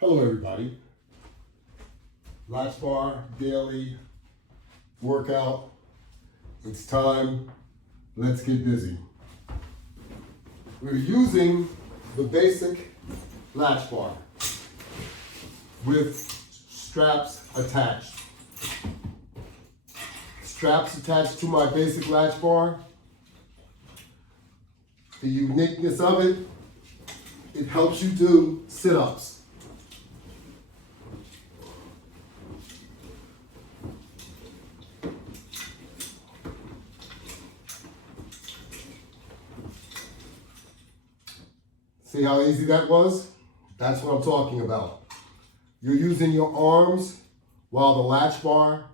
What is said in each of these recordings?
Hello everybody. Latchbar daily workout. It's time. Let's get busy. We're using the basic Latchbar with straps attached. Straps attached to my basic Latchbar. The uniqueness of it, it helps you do sit-ups. See how easy that was? That's what I'm talking about. You're using your arms while the Latchbar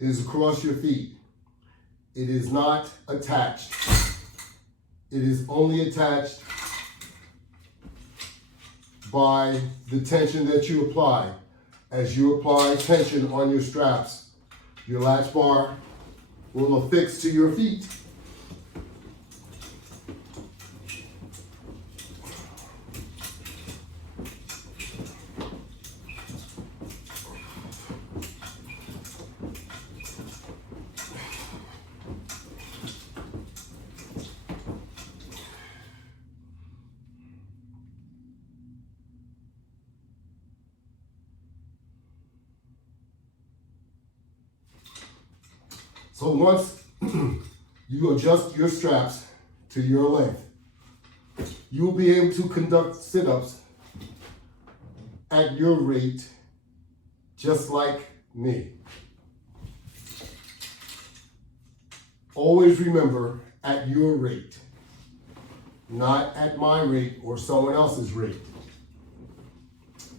is across your feet. It is not attached. It is only attached by the tension that you apply. As you apply tension on your straps, your Latchbar will affix to your feet. So once you adjust your straps to your length, you'll be able to conduct sit-ups at your rate, just like me. Always remember, at your rate, not at my rate or someone else's rate.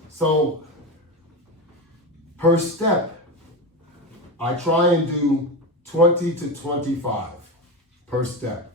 So, per step, I try and do 20 to 25 per step.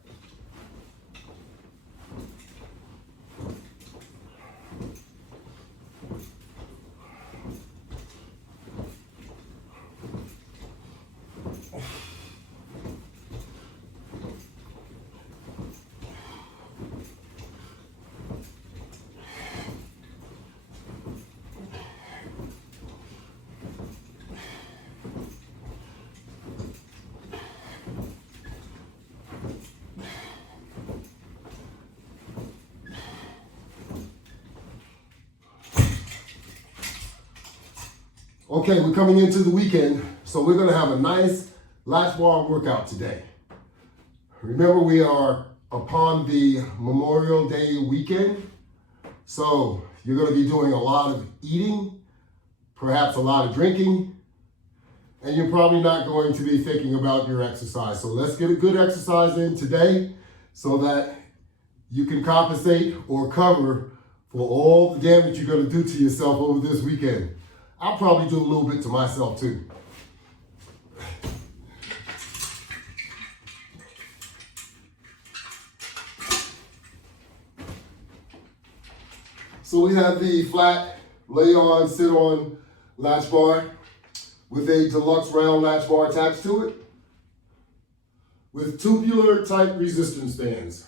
Okay, we're coming into the weekend, so we're gonna have a nice Latchbar workout today. Remember, we are upon the Memorial Day weekend, so you're gonna be doing a lot of eating, perhaps a lot of drinking, and you're probably not going to be thinking about your exercise. So let's get a good exercise in today so that you can compensate or cover for all the damage you're gonna do to yourself over this weekend. I'll probably do a little bit to myself too. So we have the flat, lay on, sit on Latchbar with a deluxe round Latchbar attached to it with tubular type resistance bands.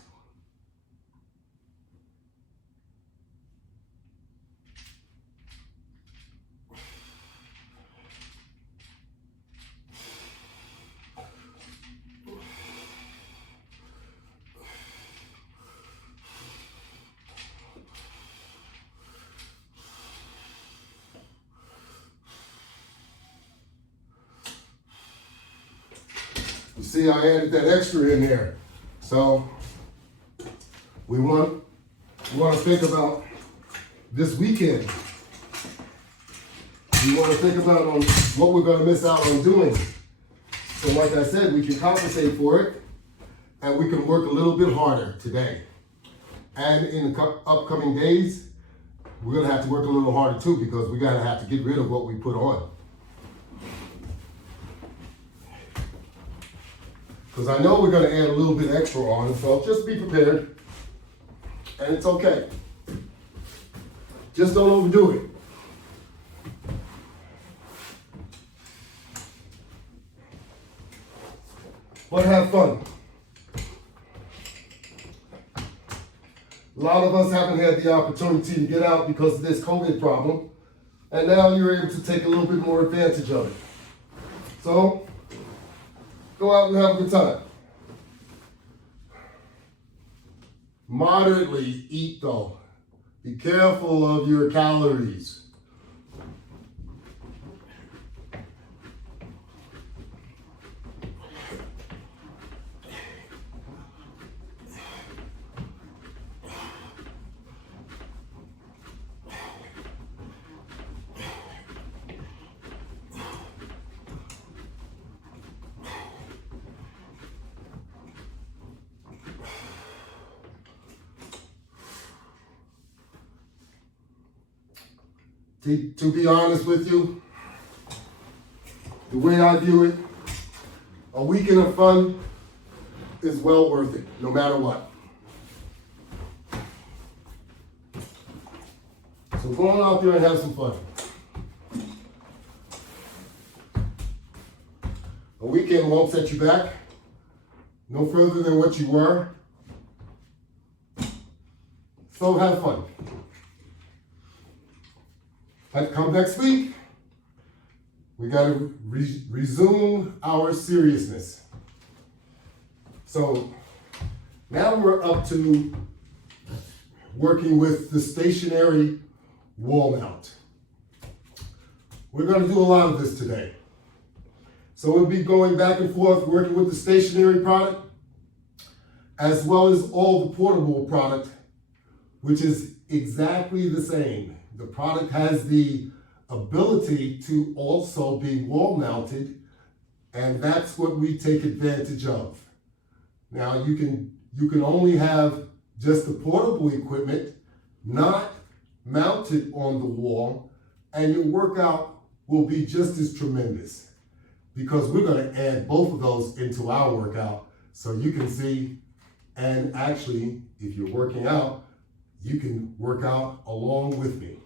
You see, I added that extra in there. So we want to think about this weekend. We want to think about on what we're going to miss out on doing. So like I said, we can compensate for it and we can work a little bit harder today. And in the upcoming days, we're going to have to work a little harder too because we're going to have to get rid of what we put on. Because I know we're going to add a little bit extra on, so just be prepared. And it's okay. Just don't overdo it. But have fun. A lot lot of us haven't had the opportunity to get out because of this COVID problem, and now you're able to take a little bit more advantage of it. So, go out and have a good time. Moderately eat though. Be careful of your calories. To be honest with you, the way I view it, a weekend of fun is well worth it, no matter what. So go on out there and have some fun. A weekend won't set you back no further than what you were. So have fun. Come next week, we got to resume our seriousness. So now we're up to working with the stationary wall mount. We're going to do a lot of this today. So we'll be going back and forth working with the stationary product as well as all the portable product, which is exactly the same. The product has the ability to also be wall mounted, and that's what we take advantage of. Now you can only have just the portable equipment, not mounted on the wall, and your workout will be just as tremendous because we're going to add both of those into our workout so you can see, and actually, if you're working out, you can work out along with me.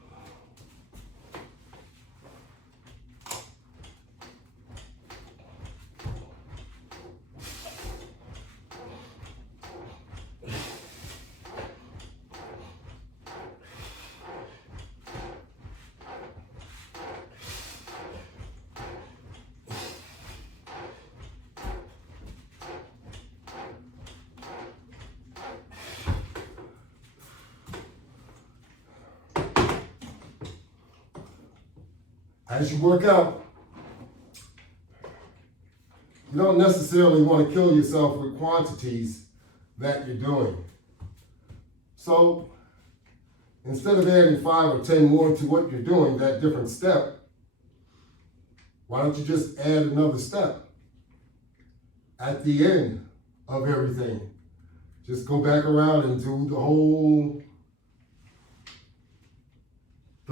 As you work out, you don't necessarily want to kill yourself with quantities that you're doing. So instead of adding 5 or 10 more to what you're doing, that different step, why don't you just add another step at the end of everything? Just go back around and do the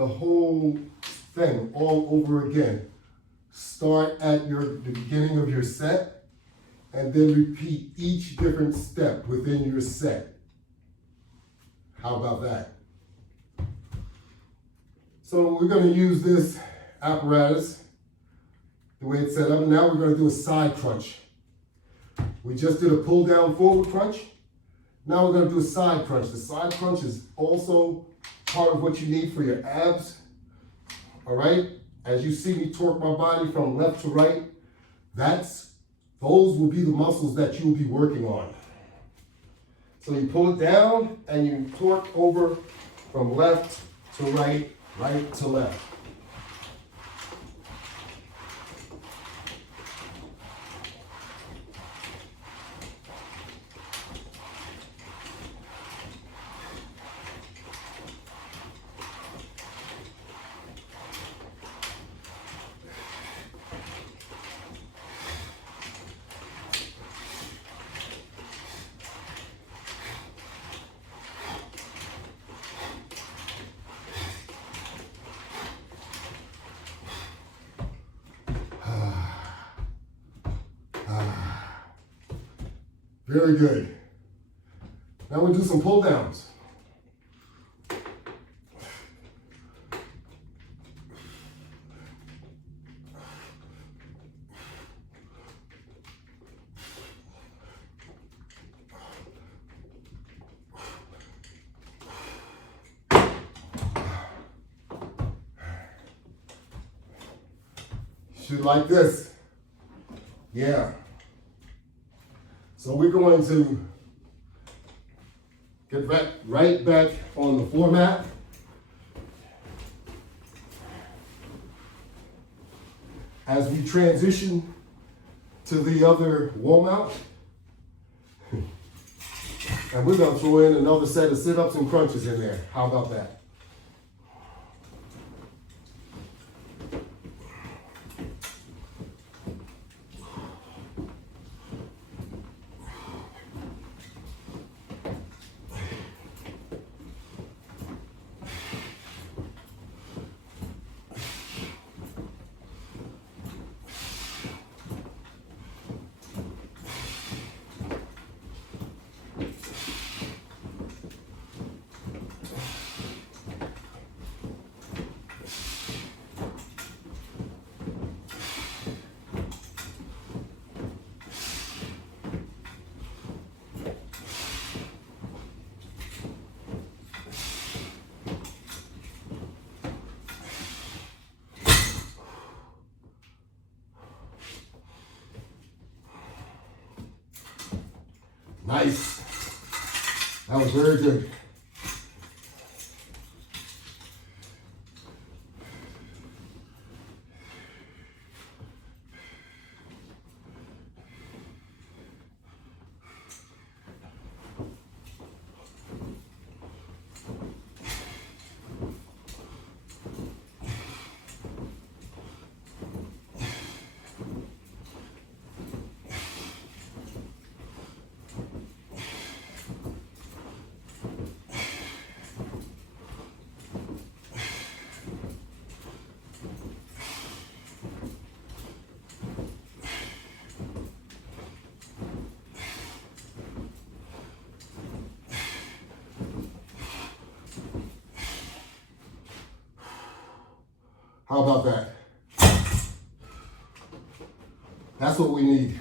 whole thing all over again. Start at the beginning of your set and then repeat each different step within your set. How about that? So we're going to use this apparatus the way it's set up. Now we're going to do a side crunch. We just did a pull down forward crunch. Now we're going to do a side crunch. The side crunch is also part of what you need for your abs. All right, as you see me torque my body from left to right, those will be the muscles that you will be working on. So you pull it down and you torque over from left to right, right to left. Very good. Now we'll do some pull downs. Should like this. Yeah. So we're going to get right back on the floor mat. As we transition to the other warm out. And we're going to throw in another set of sit-ups and crunches in there. How about that? Nice. That was very good. How about that? That's what we need.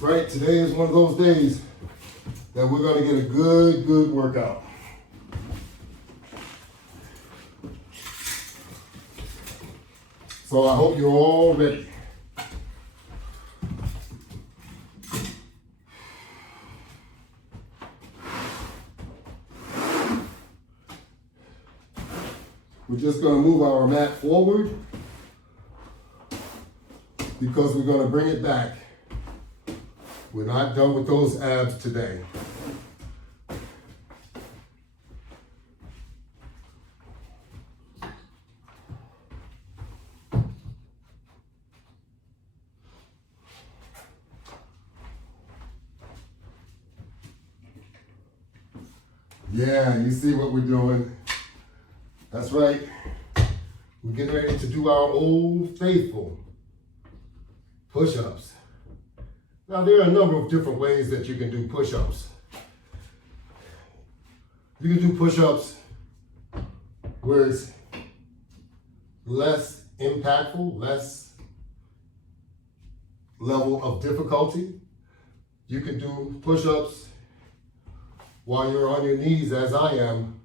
Right, today is one of those days that we're going to get a good workout. So I hope you're all ready. We're just going to move our mat forward because we're going to bring it back. We're not done with those abs today. Yeah, you see what we're doing. That's right. We're getting ready to do our old faithful push-ups. Now, there are a number of different ways that you can do push-ups. You can do push-ups where it's less impactful, less level of difficulty. You can do push-ups while you're on your knees, as I am,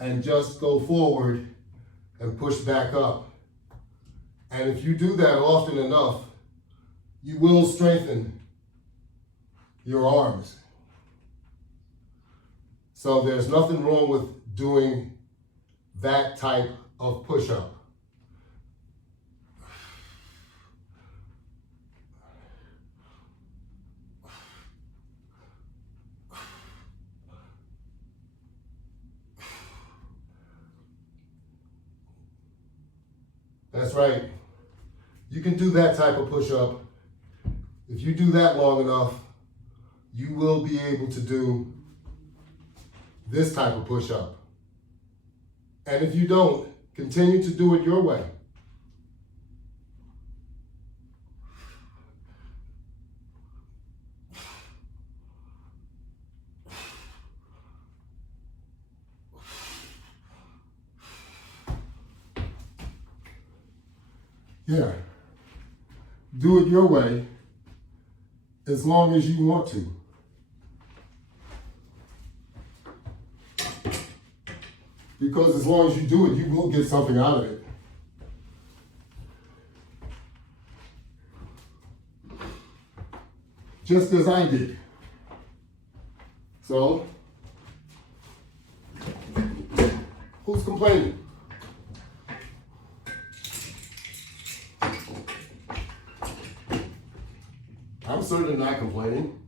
and just go forward and push back up. And if you do that often enough, you will strengthen your arms. So there's nothing wrong with doing that type of push-up. That's right. You can do that type of push-up. If you do that long enough, you will be able to do this type of push-up. And if you don't, continue to do it your way. Yeah. Do it your way as long as you want to. Because as long as you do it, you will get something out of it. Just as I did. So, who's complaining? I'm certainly not complaining.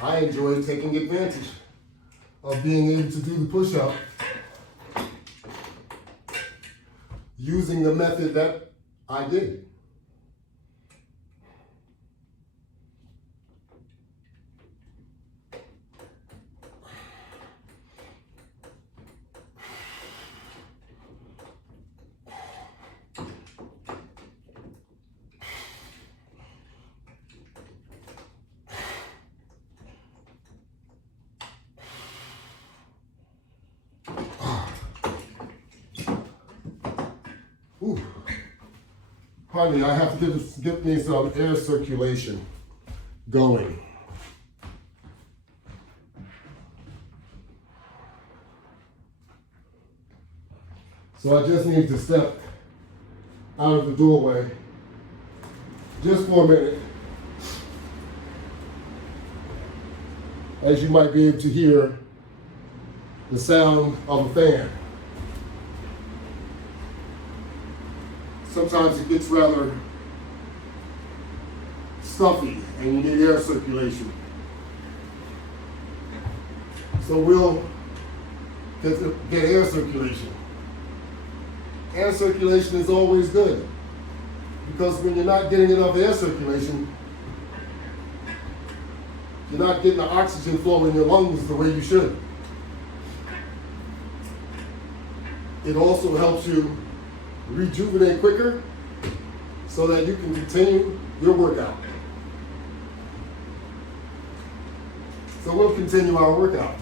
I enjoy taking advantage of being able to do the push-up using the method that I did. Ooh. Pardon me, I have to get me some air circulation going. So I just need to step out of the doorway just for a minute. As you might be able to hear the sound of a fan. Sometimes it gets rather stuffy and you need air circulation. So we'll get air circulation. Air circulation is always good because when you're not getting enough air circulation, you're not getting the oxygen flow in your lungs the way you should. It also helps you rejuvenate quicker so that you can continue your workout. So we'll continue our workout.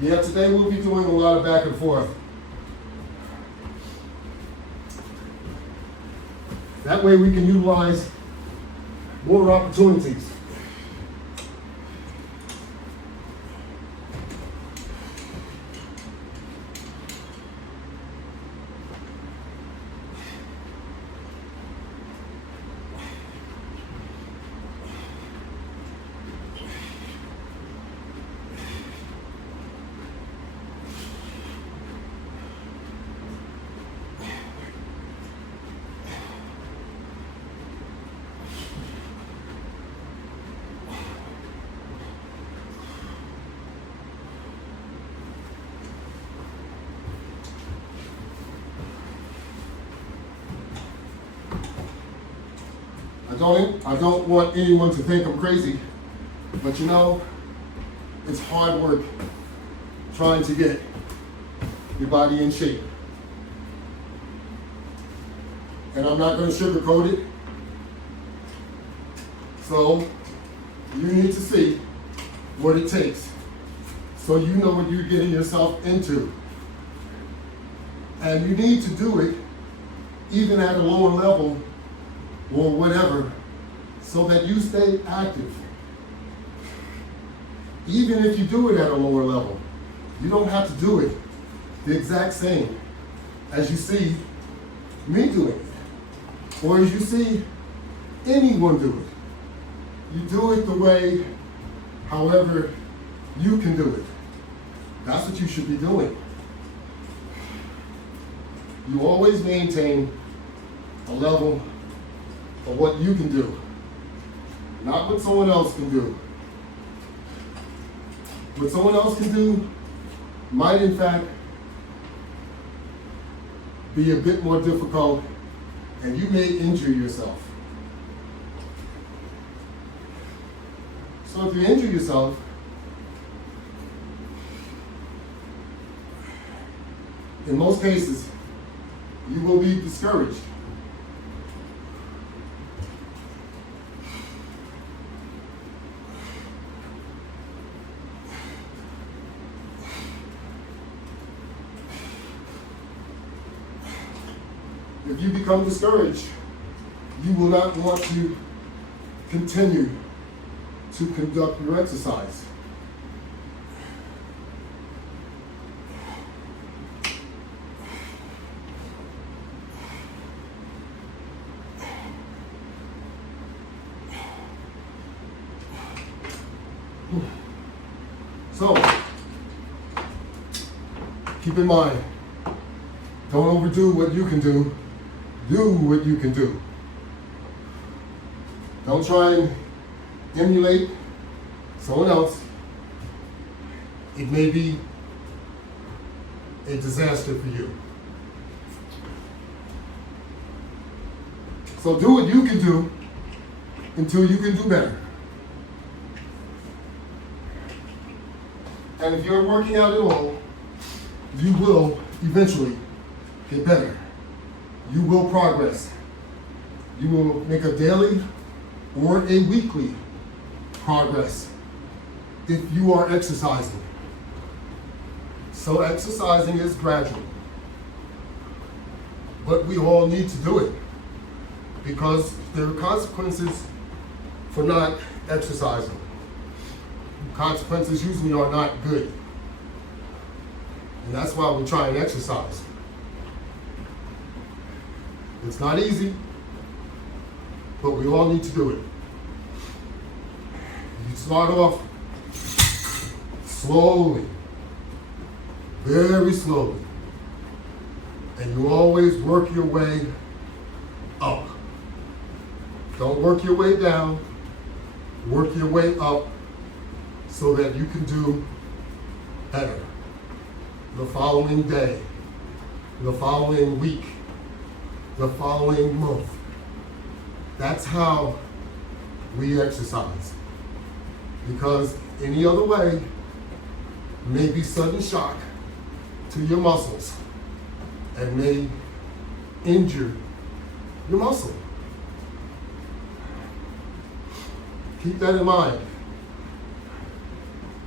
Yeah, today we'll be doing a lot of back and forth. That way we can utilize more opportunities. I don't want anyone to think I'm crazy, but you know, it's hard work trying to get your body in shape. And I'm not going to sugarcoat it. So you need to see what it takes so you know what you're getting yourself into. And you need to do it even at a lower level or whatever so that you stay active. Even if you do it at a lower level, you don't have to do it the exact same as you see me doing it, or as you see anyone do it. You do it the way, however, you can do it. That's what you should be doing. You always maintain a level of what you can do, not what someone else can do. What someone else can do might, in fact, be a bit more difficult, and you may injure yourself. So if you injure yourself, in most cases, you will be discouraged. If you become discouraged, you will not want to continue to conduct your exercise. So, keep in mind, don't overdo what you can do. Do what you can do. Don't try and emulate someone else. It may be a disaster for you. So do what you can do until you can do better. And if you're working out at all, you will eventually get better. You will progress. You will make a daily or a weekly progress if you are exercising. So exercising is gradual. But we all need to do it because there are consequences for not exercising. Consequences usually are not good. And that's why we try and exercise. It's not easy, but we all need to do it. You start off slowly, very slowly, and you always work your way up. Don't work your way down, work your way up so that you can do better the following day, the following week, the following month. That's how we exercise. Because any other way may be sudden shock to your muscles and may injure your muscle. Keep that in mind.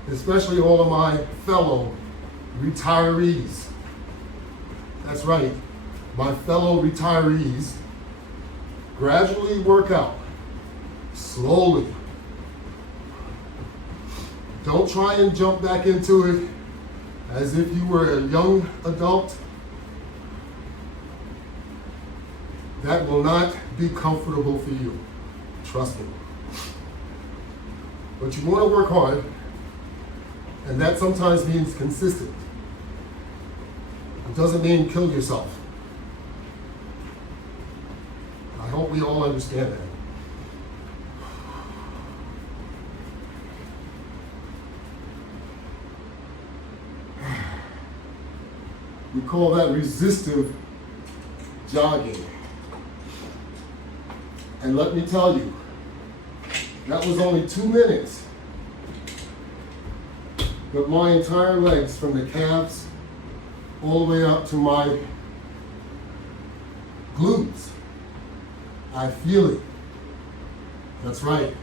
Especially all of my fellow retirees. That's right. My fellow retirees, gradually work out, slowly. Don't try and jump back into it as if you were a young adult. That will not be comfortable for you, trust me. But you want to work hard, and that sometimes means consistent. It doesn't mean kill yourself. I hope we all understand that. We call that resistive jogging. And let me tell you, that was only 2 minutes. But my entire legs, from the calves all the way up to my glutes, I feel it. That's right.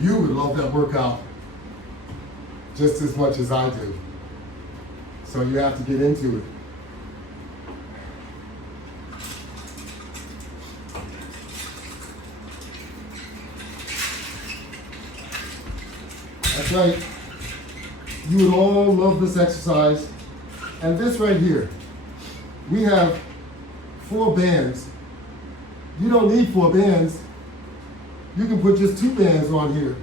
You would love that workout just as much as I do. So you have to get into it. That's right. You would all love this exercise. And this right here, we have 4 bands. You don't need 4 bands. You can put just 2 bands on here.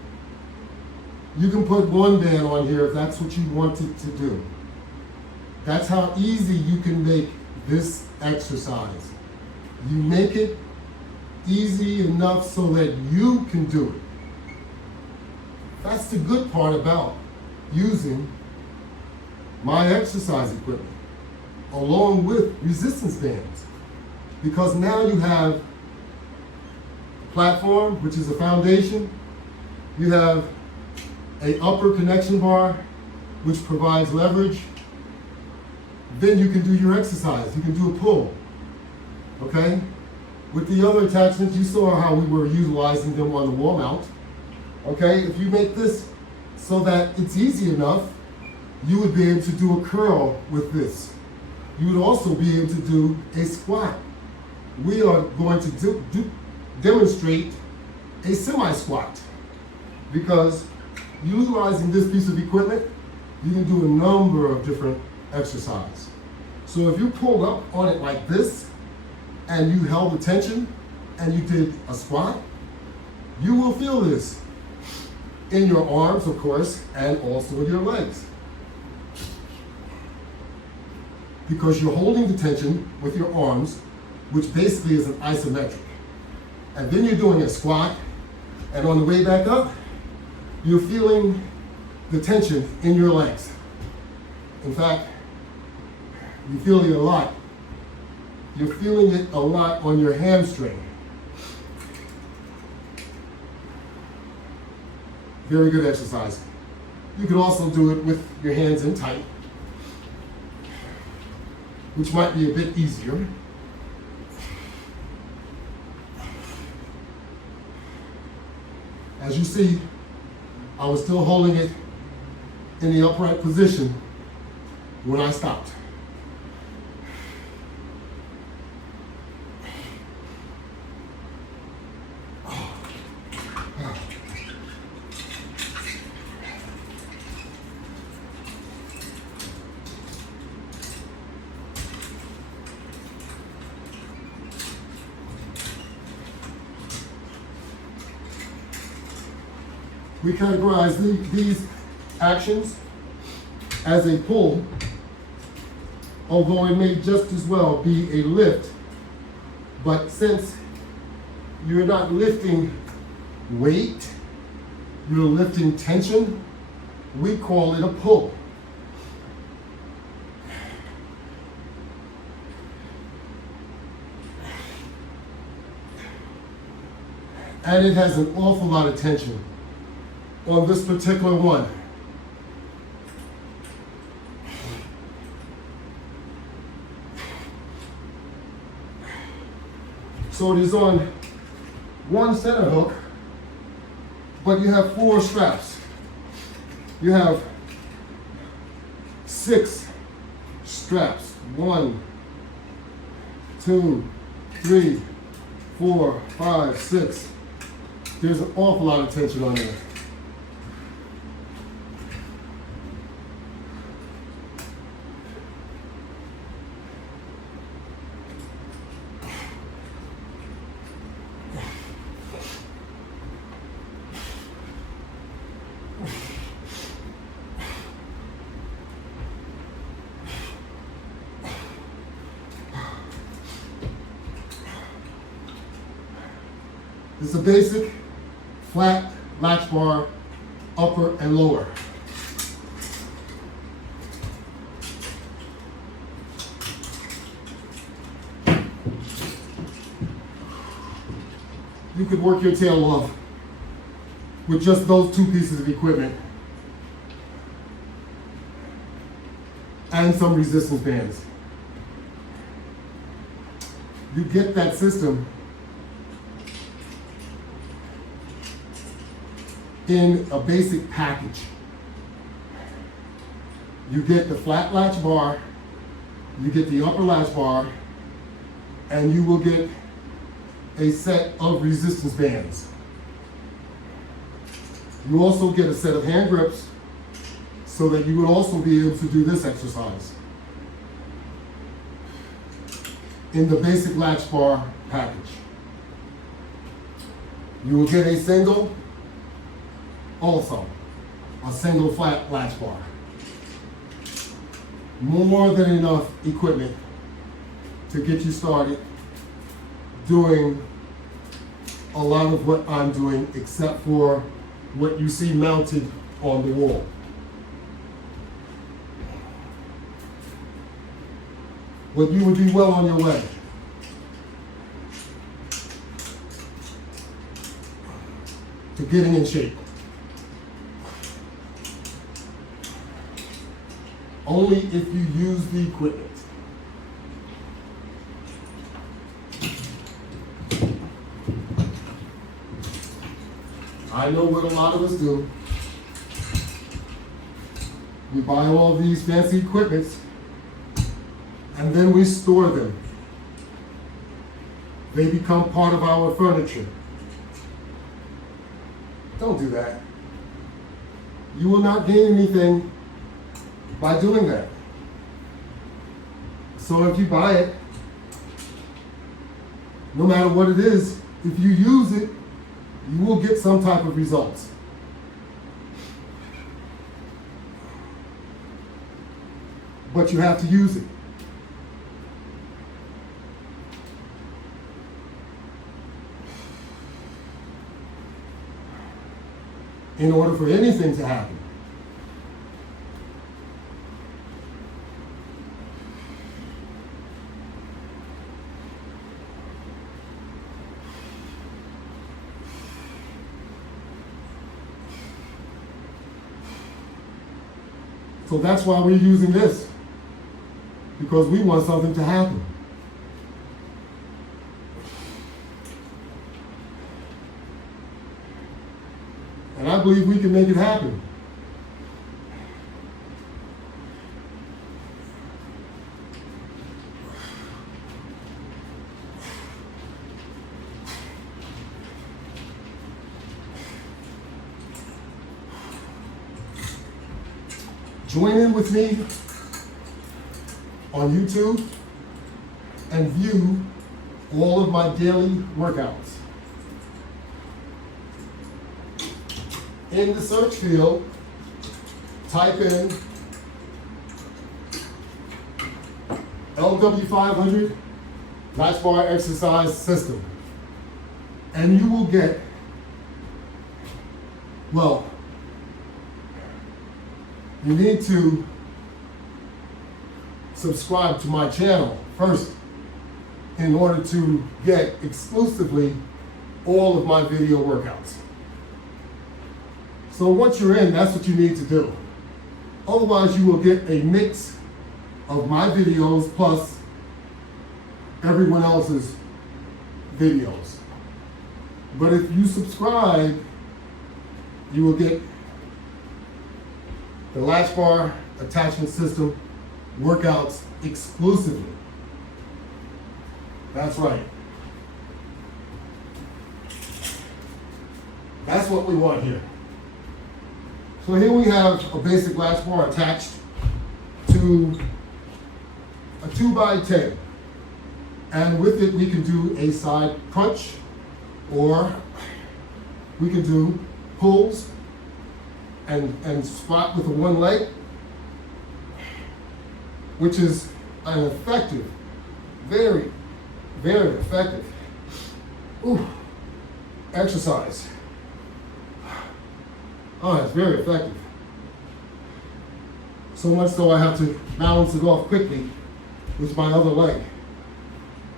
You can put 1 band on here if that's what you wanted to do. That's how easy you can make this exercise. You make it easy enough so that you can do it. That's the good part about using my exercise equipment along with resistance bands, because now you have a platform, which is a foundation. You have an upper connection bar, which provides leverage. Then you can do your exercise. You can do a pull, okay? With the other attachments, you saw how we were utilizing them on the wall mount, okay? If you make this so that it's easy enough, you would be able to do a curl with this. You would also be able to do a squat. We are going to demonstrate a semi-squat, because utilizing this piece of equipment, you can do a number of different exercises. So if you pulled up on it like this, and you held the tension, and you did a squat, you will feel this in your arms, of course, and also in your legs. Because you're holding the tension with your arms, which basically is an isometric. And then you're doing a squat, and on the way back up, you're feeling the tension in your legs. In fact, you feel it a lot. You're feeling it a lot on your hamstring. Very good exercise. You can also do it with your hands in tight, which might be a bit easier. As you see, I was still holding it in the upright position when I stopped. We categorize these actions as a pull, although it may just as well be a lift. But since you're not lifting weight, you're lifting tension, we call it a pull. And it has an awful lot of tension on this particular one. So it is on one center hook, but you have 4 straps. You have 6 straps. 1, 2, 3, 4, 5, 6. There's an awful lot of tension on there. It's a basic flat latch bar, upper and lower. you could work your tail off with just those two pieces of equipment and some resistance bands. You get that system in a basic package. You get the flat latch bar, you get the upper latch bar, and you will get a set of resistance bands. You also get a set of hand grips so that you would also be able to do this exercise in the basic latch bar package. You will get a single flat latch bar. More than enough equipment to get you started doing a lot of what I'm doing, except for what you see mounted on the wall. But you would be well on your way. To getting in shape. Only if you use the equipment. I know what a lot of us do. We buy all these fancy equipments and then we store them. They become part of our furniture. Don't do that. You will not gain anything by doing that. So if you buy it, no matter what it is, if you use it, you will get some type of results. But you have to use it. In order for anything to happen. So that's why we're using this, because we want something to happen. And I believe we can make it happen. Join in with me on YouTube and view all of my daily workouts. In the search field, type in LW500 latch bar exercise system, and you will get, well, you need to subscribe to my channel first in order to get exclusively all of my video workouts. So once you're in, that's what you need to do. Otherwise, you will get a mix of my videos plus everyone else's videos. But if you subscribe, you will get the latch bar attachment system workouts exclusively. That's right. That's what we want here. So here we have a basic latch bar attached to a 2x10. And with it, we can do a side crunch, or we can do pulls and squat with the one leg, which is an effective, very, very effective exercise. Oh, it's very effective. So much so I have to balance it off quickly with my other leg.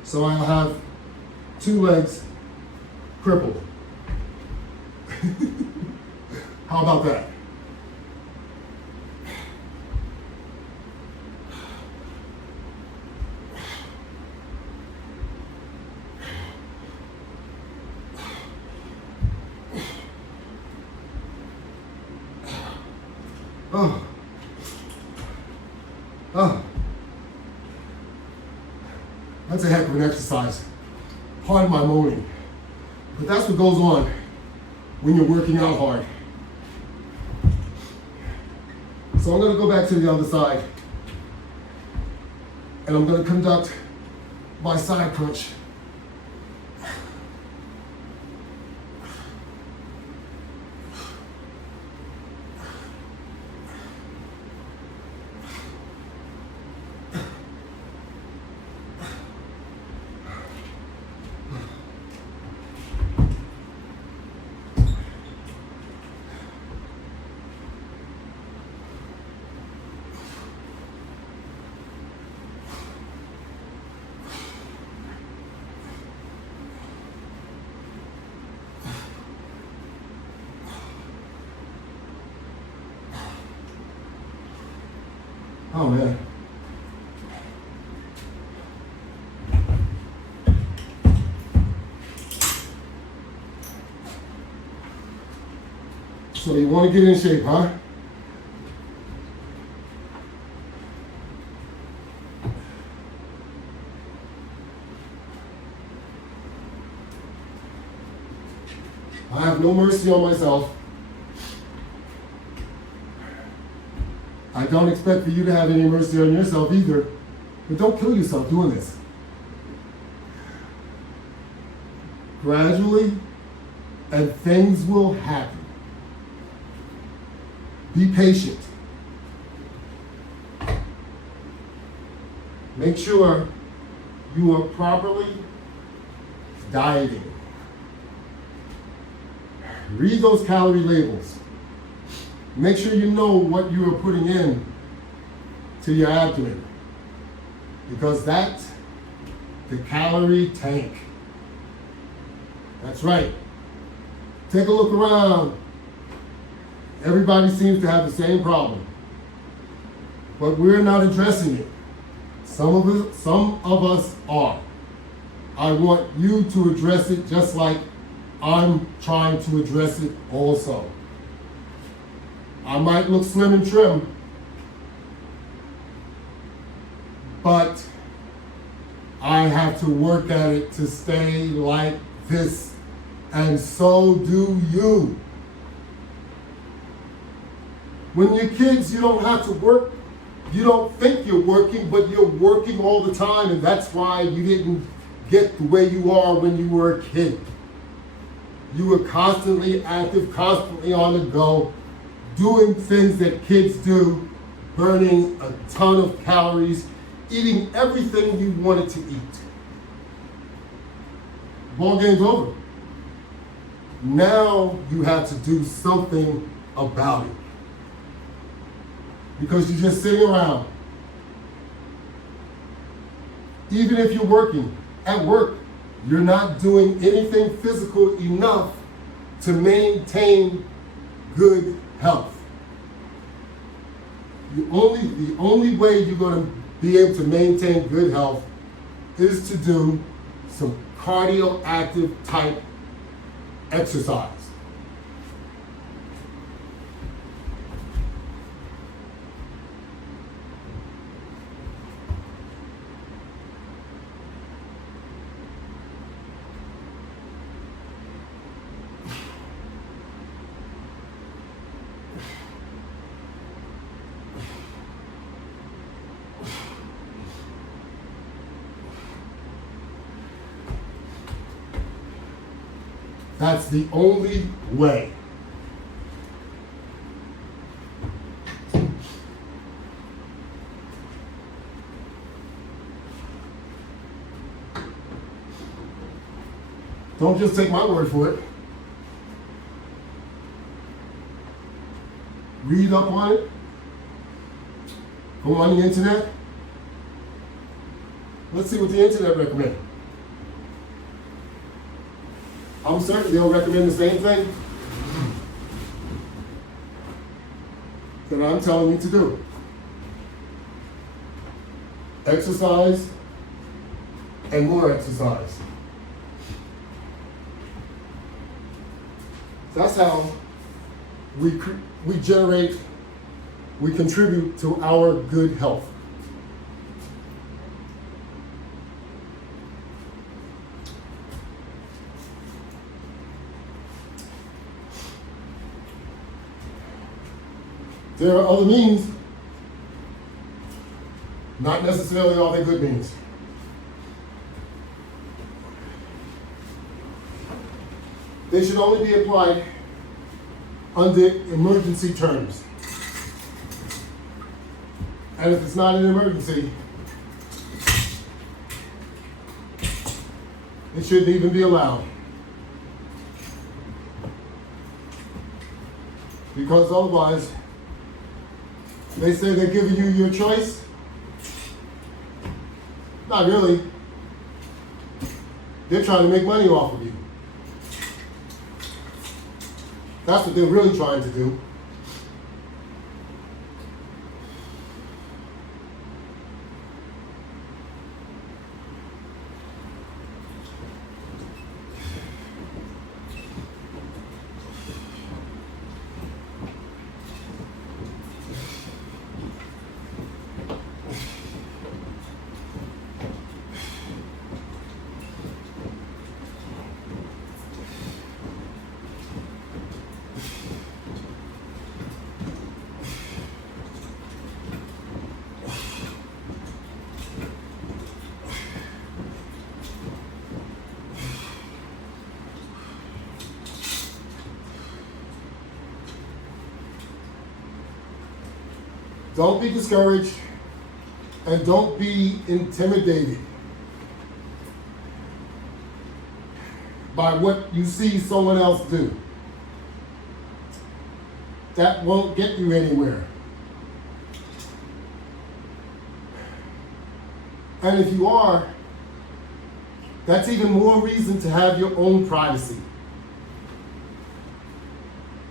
So I'll have two legs crippled. How about that? Oh. Oh. That's a heck of an exercise. Pardon my moaning. But that's what goes on when you're working out hard. So I'm going to go back to the other side. And I'm going to conduct my side crunch. Oh man. So you want to get in shape, huh? I have no mercy on myself. I don't expect for you to have any mercy on yourself either, but don't kill yourself doing this. Gradually, and things will happen. Be patient. Make sure you are properly dieting. Read those calorie labels. Make sure you know what you are putting in to your abdomen, because that's the calorie tank. That's right. Take a look around. Everybody seems to have the same problem, but we're not addressing it. Some of us are. I want you to address it just like I'm trying to address it also. I might look slim and trim, but I have to work at it to stay like this, and so do you. When you're kids, you don't have to work. You don't think you're working, but you're working all the time, and that's why you didn't get the way you are when you were a kid. You were constantly active, constantly on the go, doing things that kids do, burning a ton of calories, eating everything you wanted to eat. Ball game's over. Now you have to do something about it, because you're just sitting around. Even if you're working at work, you're not doing anything physical enough to maintain good health. The only way you're going to be able to maintain good health is to do some cardio-active type exercise. That's the only way. Don't just take my word for it. Read up on it. Go on the internet. Let's see what the internet recommends. I'm certain they'll recommend the same thing that I'm telling you to do. Exercise and more exercise. That's how we contribute to our good health. There are other means, not necessarily all they good means. They should only be applied under emergency terms. And if it's not an emergency, it shouldn't even be allowed. Because otherwise, they say they're giving you your choice. Not really. They're trying to make money off of you. That's what they're really trying to do. Don't be discouraged and don't be intimidated by what you see someone else do. That won't get you anywhere. And if you are, that's even more reason to have your own privacy.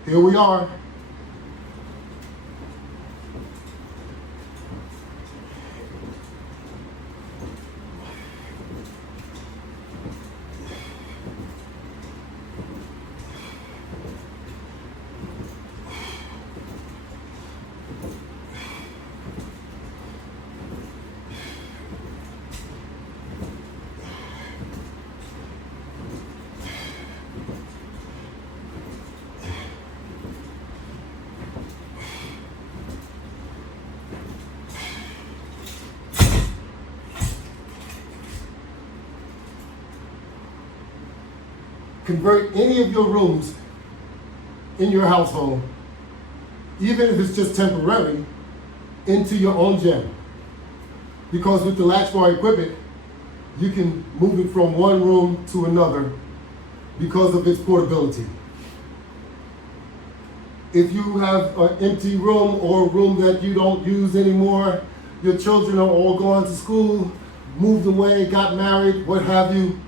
Here we are. Convert any of your rooms in your household, even if it's just temporary, into your own gym. Because with the Latchbar equipment, you can move it from one room to another because of its portability. If you have an empty room or a room that you don't use anymore, your children are all going to school, moved away, got married, what have you,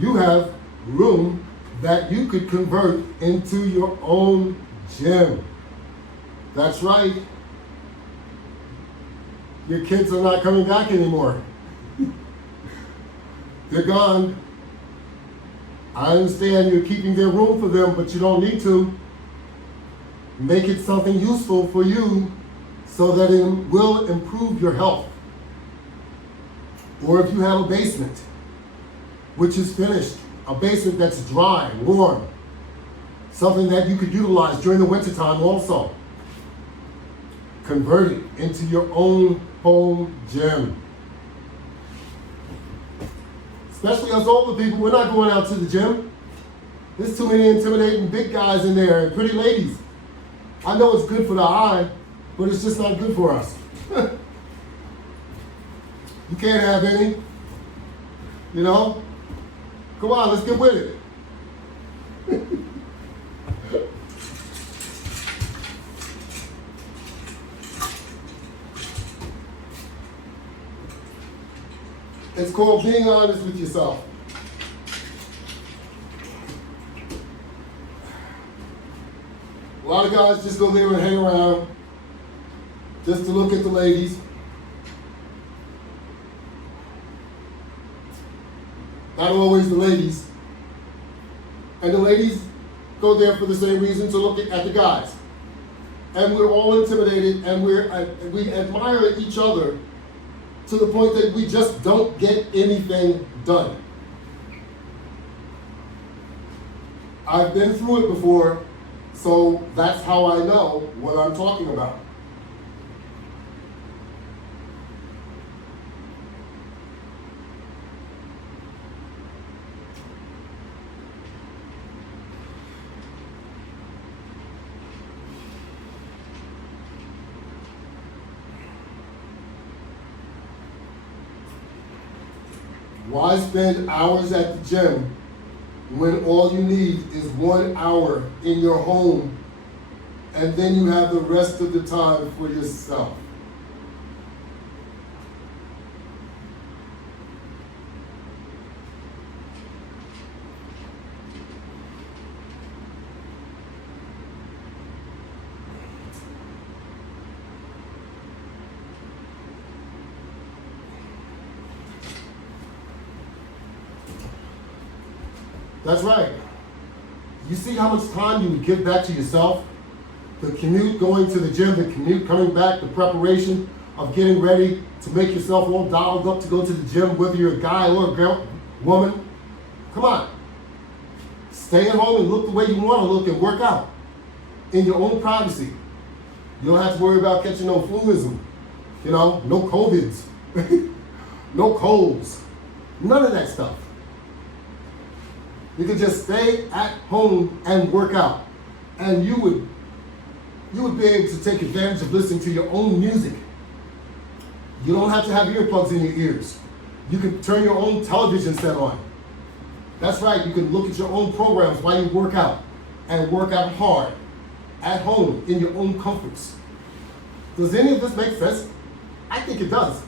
you have room that you could convert into your own gym. That's right. Your kids are not coming back anymore. They're gone. I understand you're keeping their room for them, but you don't need to. Make it something useful for you so that it will improve your health. Or if you have a basement, which is finished, a basement that's dry, warm, something that you could utilize during the wintertime also. Convert it into your own home gym. Especially us older people, we're not going out to the gym. There's too many intimidating big guys in there and pretty ladies. I know it's good for the eye, but it's just not good for us. You can't have any, you know? Come on, let's get with it. It's called being honest with yourself. lot of guys just go there and hang around just to look at the ladies. Not always the ladies. And the ladies go there for the same reason, to look at the guys. And we're all intimidated, and we admire each other to the point that we just don't get anything done. I've been through it before, so that's how I know what I'm talking about. Why spend hours at the gym when all you need is 1 hour in your home, and then you have the rest of the time for yourself? That's right. You see how much time you would give back to yourself? The commute going to the gym, the commute coming back, the preparation of getting ready to make yourself all dialed up to go to the gym, whether you're a guy or a girl, woman. Come on. Stay at home and look the way you want to look and work out in your own privacy. You don't have to worry about catching no fluism, no COVIDs, no colds, none of that stuff. You could just stay at home and work out, and you would be able to take advantage of listening to your own music. You don't have to have earplugs in your ears. You can turn your own television set on. That's right, you can look at your own programs while you work out, and work out hard at home in your own comforts. Does any of this make sense? I think it does.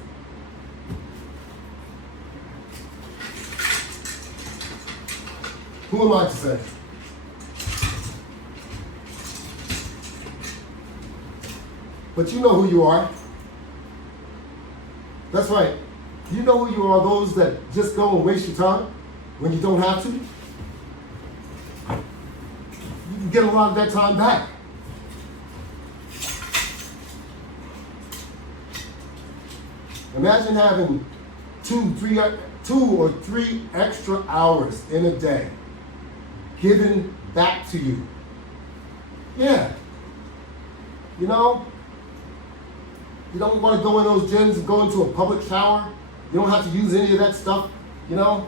Who am I to say? But you know who you are. That's right. You know who you are, those that just go and waste your time when you don't have to. You can get a lot of that time back. Imagine having 2 or 3 extra hours in a day given back to you. Yeah. You don't want to go in those gyms and go into a public shower. You don't have to use any of that stuff, Who are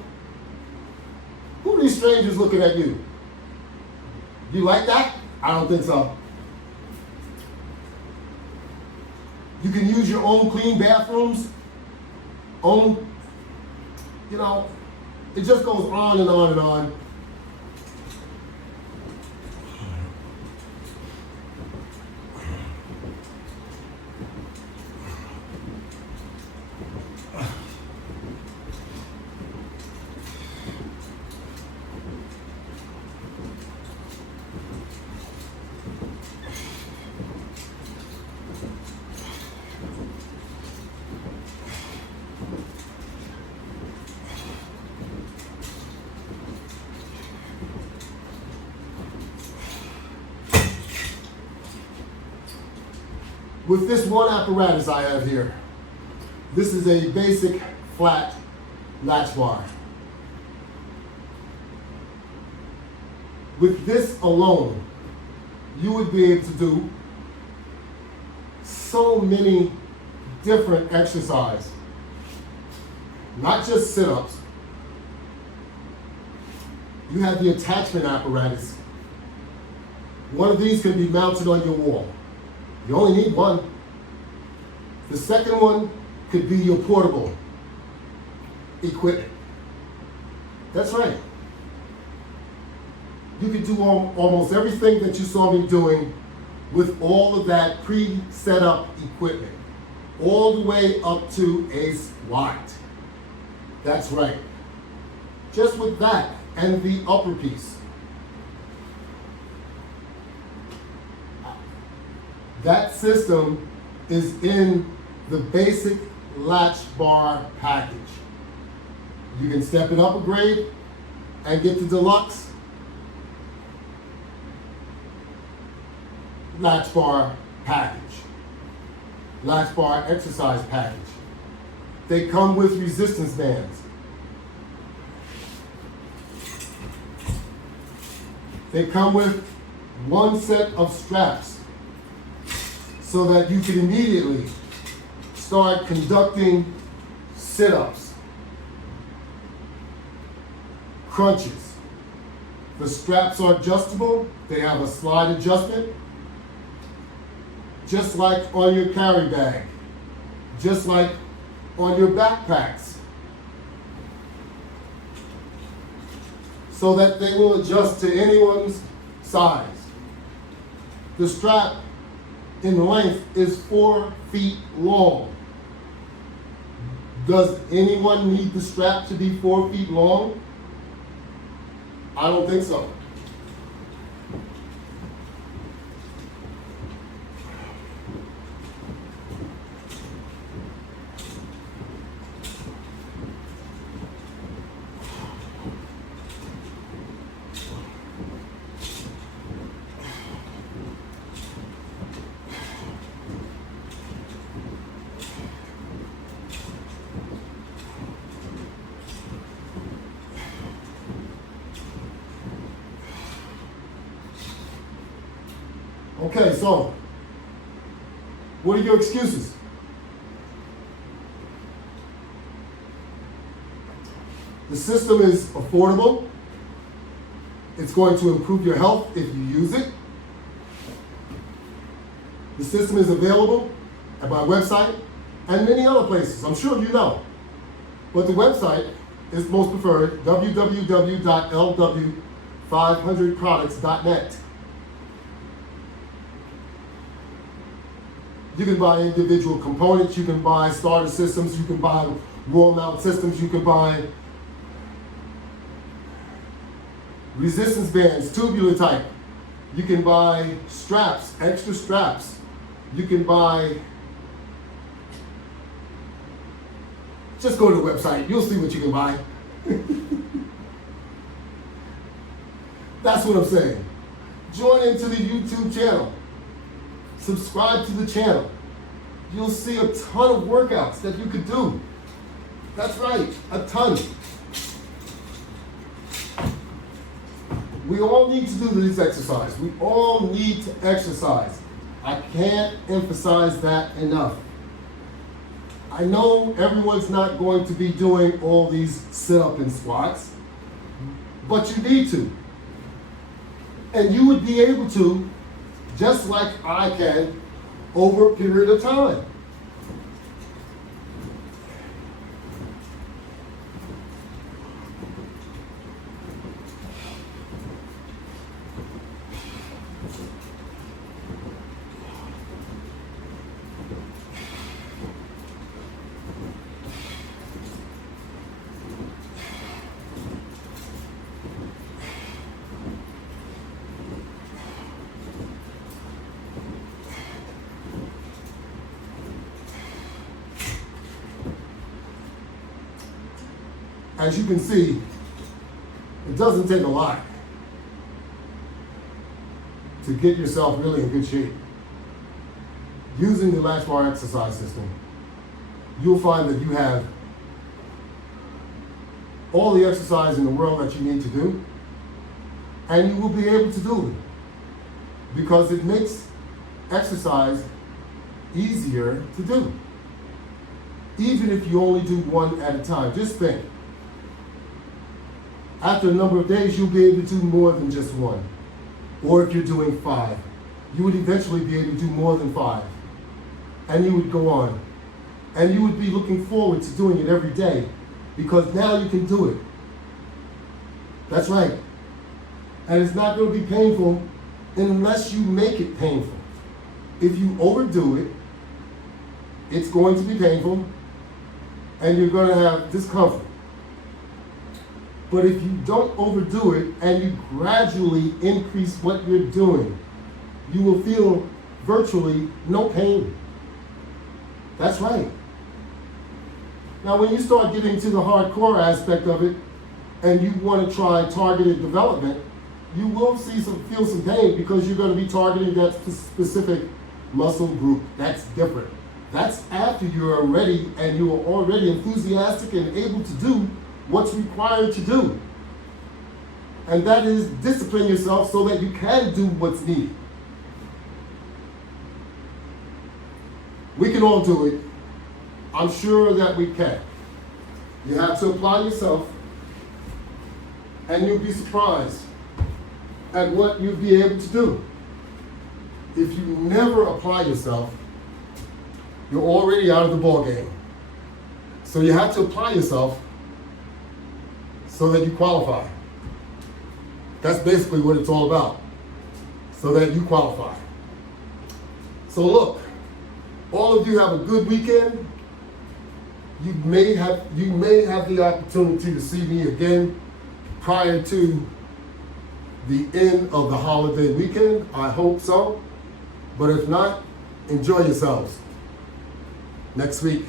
these strangers looking at you? You like that? I don't think so. You can use your own clean bathrooms, it just goes on and on and on. With this one apparatus I have here, this is a basic flat latch bar. With this alone, you would be able to do so many different exercises. Not just sit-ups. You have the attachment apparatus. One of these can be mounted on your wall. You only need one. The second one could be your portable equipment. That's right. You can do almost everything that you saw me doing with all of that pre-set up equipment, all the way up to a squat. That's right. Just with that and the upper piece. That system is in the basic Latchbar package. You can step it up a grade and get the deluxe Latchbar package, Latchbar exercise package. They come with resistance bands. They come with one set of straps so that you can immediately start conducting sit-ups, crunches. The straps are adjustable. They have a slide adjustment, just like on your carry bag, just like on your backpacks, so that they will adjust to anyone's size. The strap in length is 4 feet long. Does anyone need the strap to be 4 feet long? I don't think so. Okay, so what are your excuses? The system is affordable. It's going to improve your health if you use it. The system is available at my website and many other places. I'm sure you know. But the website is most preferred, www.lw500products.net. You can buy individual components, you can buy starter systems, you can buy wall mount systems, you can buy resistance bands, tubular type. You can buy straps, extra straps. You can buy, just go to the website, you'll see what you can buy. That's what I'm saying. Join into the YouTube channel. Subscribe to the channel. You'll see a ton of workouts that you could do. That's right, a ton. We all need to do this exercise. We all need to exercise. I can't emphasize that enough. I know everyone's not going to be doing all these sit-up and squats, but you need to. And you would be able to, just like I can, over a period of time. As you can see, it doesn't take a lot to get yourself really in good shape. Using the Latchbar exercise system, you'll find that you have all the exercise in the world that you need to do, and you will be able to do it because it makes exercise easier to do. Even if you only do one at a time, just think. After a number of days, you'll be able to do more than just one. Or if you're doing 5, you would eventually be able to do more than 5. And you would go on. And you would be looking forward to doing it every day because now you can do it. That's right. And it's not going to be painful unless you make it painful. If you overdo it, it's going to be painful and you're going to have discomfort. But if you don't overdo it and you gradually increase what you're doing, you will feel virtually no pain. That's right. Now, when you start getting to the hardcore aspect of it, and you want to try targeted development, you will feel some pain because you're going to be targeting that specific muscle group. That's different. That's after you're ready and you are already enthusiastic and able to do what's required to do. And that is discipline yourself so that you can do what's needed. We can all do it. I'm sure that we can. You have to apply yourself, and you'll be surprised at what you'll be able to do. If you never apply yourself, you're already out of the ball game. So you have to apply yourself so that you qualify. That's basically what it's all about, so that you qualify. So look, all of you have a good weekend. You may have the opportunity to see me again prior to the end of the holiday weekend. I hope so. But if not, enjoy yourselves next week.